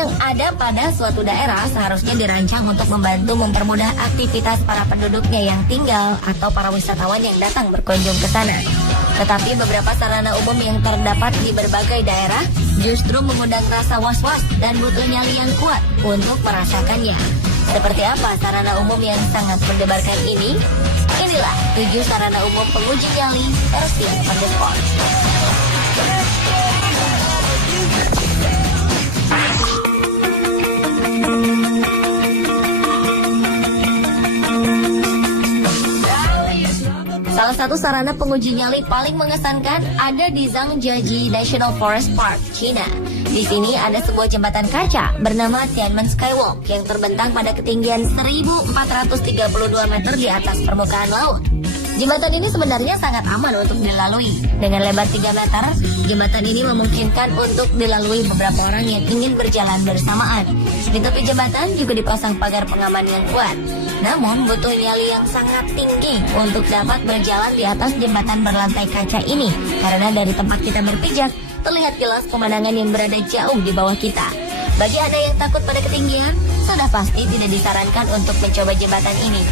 yang ada pada suatu daerah seharusnya dirancang untuk membantu mempermudah aktivitas para penduduknya yang tinggal atau para wisatawan yang datang berkunjung ke sana. Tetapi beberapa sarana umum yang terdapat di berbagai daerah justru mengundang rasa was-was dan butuh nyali yang kuat untuk merasakannya. Seperti apa sarana umum yang sangat mendebarkan ini? Inilah 7 sarana umum penguji nyali versi on the spot. Salah satu sarana penguji nyali paling mengesankan ada di Zhangjiajie National Forest Park, China. Di sini ada sebuah jembatan kaca bernama Tianmen Skywalk yang terbentang pada ketinggian 1.432 meter di atas permukaan laut. Jembatan ini sebenarnya sangat aman untuk dilalui. Dengan lebar 3 meter, jembatan ini memungkinkan untuk dilalui beberapa orang yang ingin berjalan bersamaan. Di tepi jembatan juga dipasang pagar pengaman yang kuat. Namun butuh nyali yang sangat tinggi untuk dapat berjalan di atas jembatan berlantai kaca ini. Karena dari tempat kita berpijak, terlihat jelas pemandangan yang berada jauh di bawah kita. Bagi Anda yang takut pada ketinggian, sudah pasti tidak disarankan untuk mencoba jembatan ini.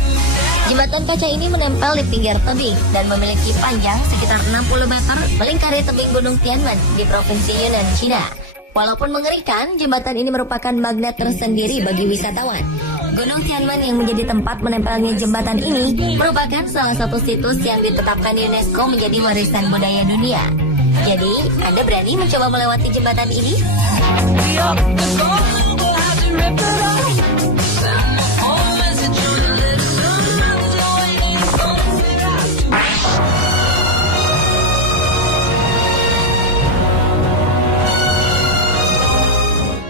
Jembatan kaca ini menempel di pinggir tebing dan memiliki panjang sekitar 60 meter melingkari tebing Gunung Tianmen di Provinsi Yunnan, China. Walaupun mengerikan, jembatan ini merupakan magnet tersendiri bagi wisatawan. Gunung Tianmen yang menjadi tempat menempelnya jembatan ini merupakan salah satu situs yang ditetapkan UNESCO menjadi warisan budaya dunia. Jadi, Anda berani mencoba melewati jembatan ini?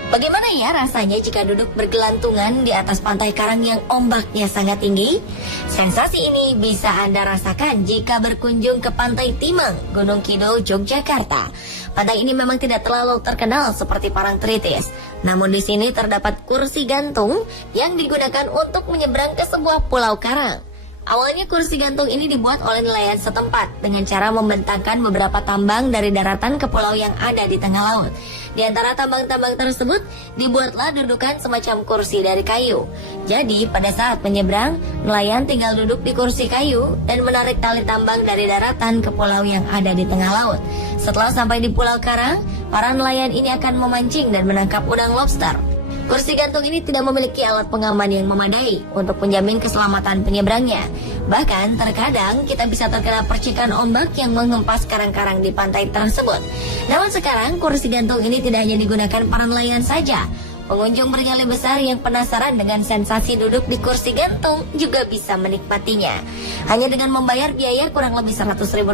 Bagaimana ya rasanya jika duduk bergelantungan di atas pantai karang yang ombaknya sangat tinggi? Sensasi ini bisa Anda rasakan jika berkunjung ke Pantai Timeng, Gunung Kidul, Yogyakarta. Pantai ini memang tidak terlalu terkenal seperti Parangtritis. Namun di sini terdapat kursi gantung yang digunakan untuk menyeberang ke sebuah pulau karang. Awalnya kursi gantung ini dibuat oleh nelayan setempat dengan cara membentangkan beberapa tambang dari daratan ke pulau yang ada di tengah laut. Di antara tambang-tambang tersebut dibuatlah dudukan semacam kursi dari kayu. Jadi pada saat menyeberang, nelayan tinggal duduk di kursi kayu dan menarik tali tambang dari daratan ke pulau yang ada di tengah laut. Setelah sampai di Pulau Karang, para nelayan ini akan memancing dan menangkap udang lobster. Kursi gantung ini tidak memiliki alat pengaman yang memadai untuk menjamin keselamatan penyeberangnya. Bahkan terkadang kita bisa terkena percikan ombak yang menghempas karang-karang di pantai tersebut. Namun sekarang kursi gantung ini tidak hanya digunakan para nelayan saja. Pengunjung bernyali besar yang penasaran dengan sensasi duduk di kursi gantung juga bisa menikmatinya. Hanya dengan membayar biaya kurang lebih Rp100.000,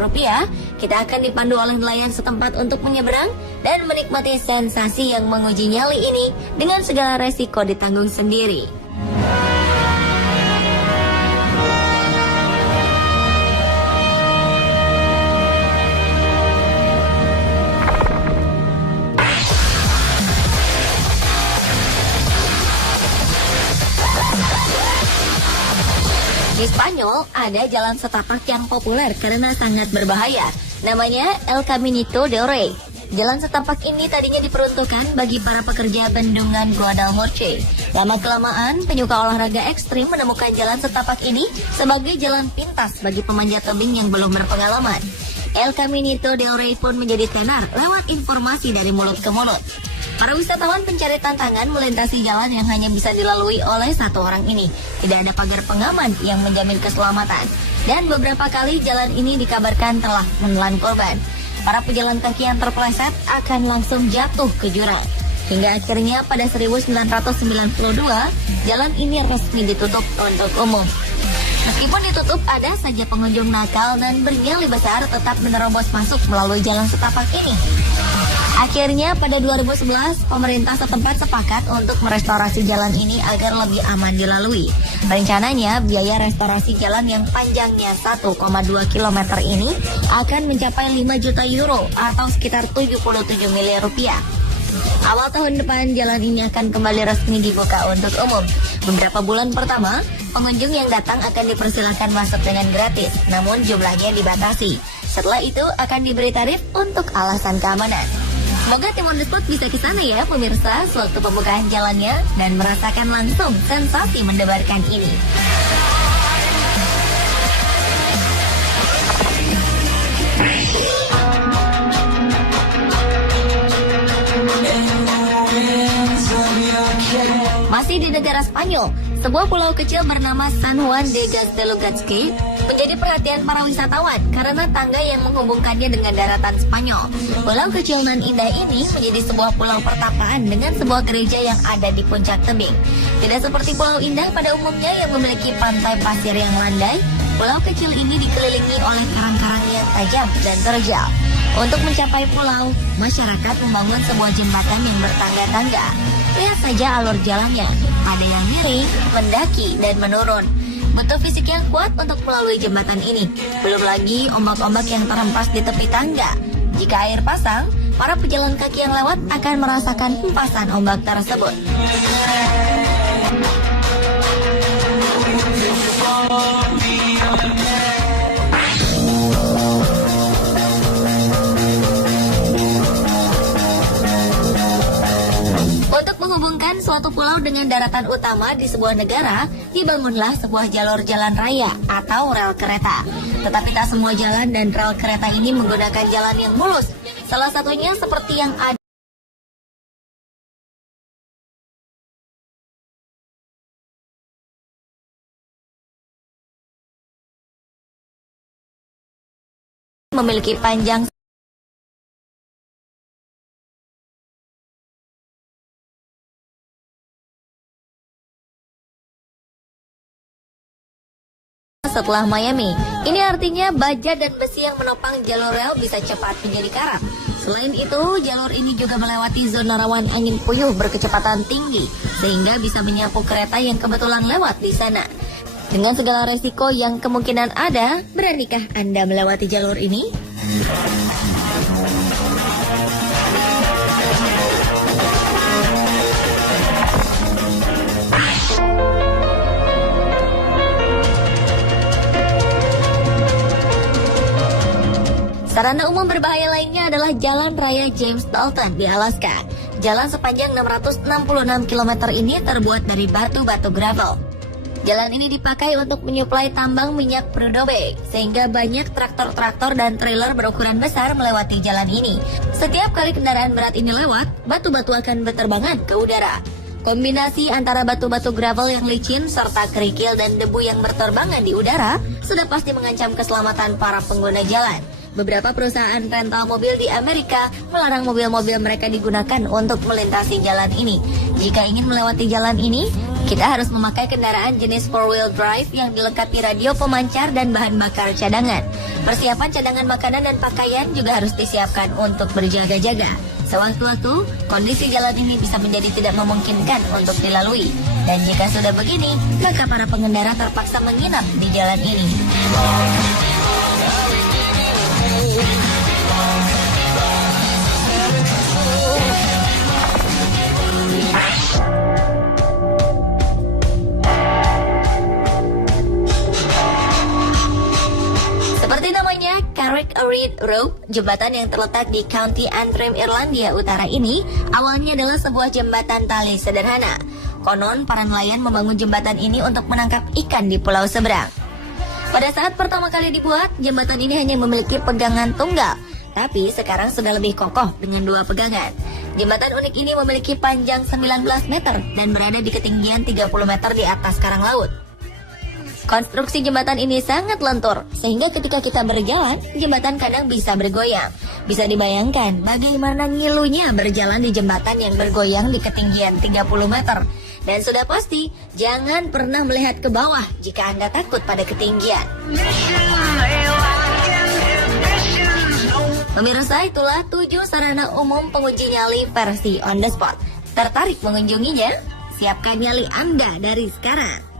kita akan dipandu oleh nelayan setempat untuk menyeberang dan menikmati sensasi yang menguji nyali ini dengan segala resiko ditanggung sendiri. Di Spanyol, ada jalan setapak yang populer karena sangat berbahaya. Namanya El Caminito del Rey. Jalan setapak ini tadinya diperuntukkan bagi para pekerja bendungan Guadalhorce. Lama-kelamaan, penyuka olahraga ekstrim menemukan jalan setapak ini sebagai jalan pintas bagi pemanjat tebing yang belum berpengalaman. El Caminito del Rey pun menjadi tenar lewat informasi dari mulut ke mulut. Para wisatawan pencari tantangan melintasi jalan yang hanya bisa dilalui oleh satu orang ini. Tidak ada pagar pengaman yang menjamin keselamatan. Dan beberapa kali jalan ini dikabarkan telah menelan korban. Para pejalan kaki yang terpeleset akan langsung jatuh ke jurang. Hingga akhirnya pada 1992, jalan ini resmi ditutup untuk umum. Meskipun ditutup, ada saja pengunjung nakal dan bernyali besar tetap menerobos masuk melalui jalan setapak ini. Akhirnya pada 2011, pemerintah setempat sepakat untuk merestorasi jalan ini agar lebih aman dilalui. Rencananya, biaya restorasi jalan yang panjangnya 1,2 km ini akan mencapai 5 juta euro atau sekitar 77 miliar rupiah. Awal tahun depan, jalan ini akan kembali resmi dibuka untuk umum. Beberapa bulan pertama, pengunjung yang datang akan dipersilakan masuk dengan gratis, namun jumlahnya dibatasi. Setelah itu akan diberi tarif untuk alasan keamanan. Semoga tim On The Spot bisa ke sana ya pemirsa sewaktu pembukaan jalannya dan merasakan langsung sensasi mendebarkan ini. Masih di negara Spanyol, sebuah pulau kecil bernama San Juan de Gaztelugatxe menjadi perhatian para wisatawan karena tangga yang menghubungkannya dengan daratan Spanyol. Pulau kecil nan indah ini menjadi sebuah pulau pertapaan dengan sebuah gereja yang ada di puncak tebing. Tidak seperti pulau indah pada umumnya yang memiliki pantai pasir yang landai, pulau kecil ini dikelilingi oleh karang-karang yang tajam dan terjal. Untuk mencapai pulau, masyarakat membangun sebuah jembatan yang bertangga-tangga. Lihat saja alur jalannya, ada yang miring, mendaki, dan menurun. Butuh fisik yang kuat untuk melalui jembatan ini. Belum lagi ombak-ombak yang terhempas di tepi tangga. Jika air pasang, para pejalan kaki yang lewat akan merasakan hempasan ombak tersebut. Untuk menghubungkan suatu pulau dengan daratan utama di sebuah negara, dibangunlah sebuah jalur jalan raya atau rel kereta. Tetapi tak semua jalan dan rel kereta ini menggunakan jalan yang mulus. Salah satunya seperti yang ada memiliki panjang setelah Miami. Ini artinya baja dan besi yang menopang jalur rel bisa cepat menjadi karat. Selain itu, jalur ini juga melewati zona rawan angin puyuh berkecepatan tinggi, sehingga bisa menyapu kereta yang kebetulan lewat di sana. Dengan segala resiko yang kemungkinan ada, beranikah Anda melewati jalur ini? Sarana umum berbahaya lainnya adalah Jalan Raya James Dalton di Alaska. Jalan sepanjang 666 km ini terbuat dari batu-batu gravel. Jalan ini dipakai untuk menyuplai tambang minyak Prudhoe Bay, sehingga banyak traktor-traktor dan trailer berukuran besar melewati jalan ini. Setiap kali kendaraan berat ini lewat, batu-batu akan berterbangan ke udara. Kombinasi antara batu-batu gravel yang licin serta kerikil dan debu yang berterbangan di udara sudah pasti mengancam keselamatan para pengguna jalan. Beberapa perusahaan rental mobil di Amerika melarang mobil-mobil mereka digunakan untuk melintasi jalan ini. Jika ingin melewati jalan ini, kita harus memakai kendaraan jenis 4-wheel drive yang dilengkapi radio pemancar dan bahan bakar cadangan. Persiapan cadangan makanan dan pakaian juga harus disiapkan untuk berjaga-jaga. Sewaktu-waktu, kondisi jalan ini bisa menjadi tidak memungkinkan untuk dilalui. Dan jika sudah begini, maka para pengendara terpaksa menginap di jalan ini. Seperti namanya, Carrick-a-Rede Road, jembatan yang terletak di County Antrim, Irlandia Utara ini, awalnya adalah sebuah jembatan tali sederhana. Konon, para nelayan membangun jembatan ini untuk menangkap ikan di pulau seberang. Pada saat pertama kali dibuat, jembatan ini hanya memiliki pegangan tunggal, tapi sekarang sudah lebih kokoh dengan 2 pegangan. Jembatan unik ini memiliki panjang 19 meter dan berada di ketinggian 30 meter di atas karang laut. Konstruksi jembatan ini sangat lentur, sehingga ketika kita berjalan, jembatan kadang bisa bergoyang. Bisa dibayangkan bagaimana ngilunya berjalan di jembatan yang bergoyang di ketinggian 30 meter. Dan sudah pasti, jangan pernah melihat ke bawah jika Anda takut pada ketinggian. Pemirsa, itulah 7 sarana umum penguji nyali versi On The Spot. Tertarik mengunjunginya? Siapkan nyali Anda dari sekarang.